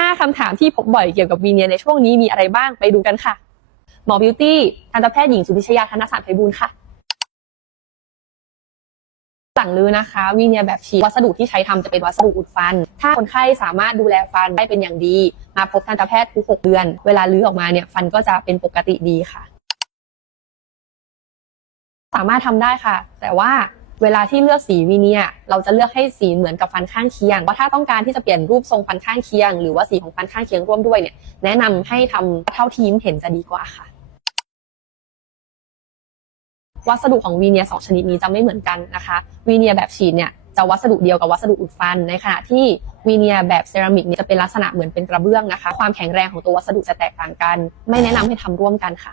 5 คำถามที่พบบ่อยเกี่ยวกับวีเนียในช่วงนี้มีอะไรบ้างไปดูกันค่ะ หมอบิวตี้ทันตแพทย์หญิงสุพิชยาธนสารไพบูลค่ะสั่งลือนะคะวีเนียแบบฉีดวัสดุที่ใช้ทำจะเป็นวัสดุอุดฟัน ถ้าคนไข้สามารถดูแลฟันได้เป็นอย่างดี มาพบทันตแพทย์ทุก6เดือน เวลาลื้อออกมาเนี่ยฟันก็จะเป็นปกติดีค่ะ สามารถทำได้ค่ะ แต่ว่า เวลาที่เลือกสีวีเนียเราจะเลือกให้สีเหมือนกับฟันข้างเคียงว่าถ้าต้องการที่จะเปลี่ยนรูปทรงฟันข้างเคียง หรือว่าสีของฟันข้างเคียงร่วมด้วยเนี่ยแนะนำให้ทำเท่าทีมเห็นจะดีกว่าค่ะวัสดุของวีเนียสองชนิดนี้จะไม่เหมือนกันนะคะวีเนียแบบฉีดเนี่ยจะวัสดุเดียวกับวัสดุอุดฟัน ในขณะที่วีเนียแบบเซรามิกเนี่ยจะเป็นลักษณะเหมือนเป็นกระเบื้องนะคะ ความแข็งแรงของตัววัสดุจะแตกต่างกัน ไม่แนะนำให้ทำร่วมกันค่ะ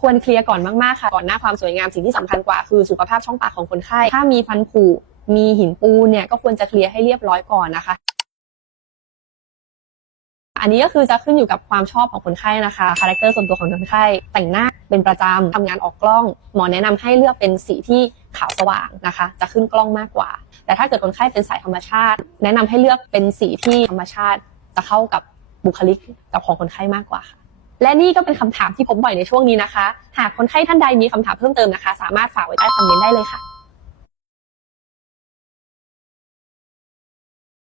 ควรเคลียร์ก่อนมากๆค่ะ ก่อนหน้าความสวยงามสิ่งที่สำคัญกว่าคือสุขภาพช่องปากของคนไข้ ถ้ามีฟันผุ มีหินปูนเนี่ยก็ควรจะเคลียร์ให้เรียบร้อยก่อนนะคะอันนี้ก็คือจะขึ้นอยู่กับความชอบของคนไข้นะคะคาแรคเตอร์ส่วนตัวของคนไข้ แต่งหน้าเป็นประจำทำงานออกกล้อง หมอแนะนำให้เลือกเป็นสีที่ขาวสว่างนะคะ จะขึ้นกล้องมากกว่า แต่ถ้าเกิดคนไข้เป็นสายธรรมชาติ แนะนำให้เลือกเป็นสีที่ธรรมชาติจะเข้ากับบุคลิกกับของคนไข้มากกว่าค่ะ และนี่ก็เป็นคำถามที่พบบ่อยในช่วงนี้นะคะ หากคนไข้ท่านใดมีคำถามเพิ่มเติมนะคะ สามารถฝากไว้ใต้คอมเมนต์ได้เลยค่ะ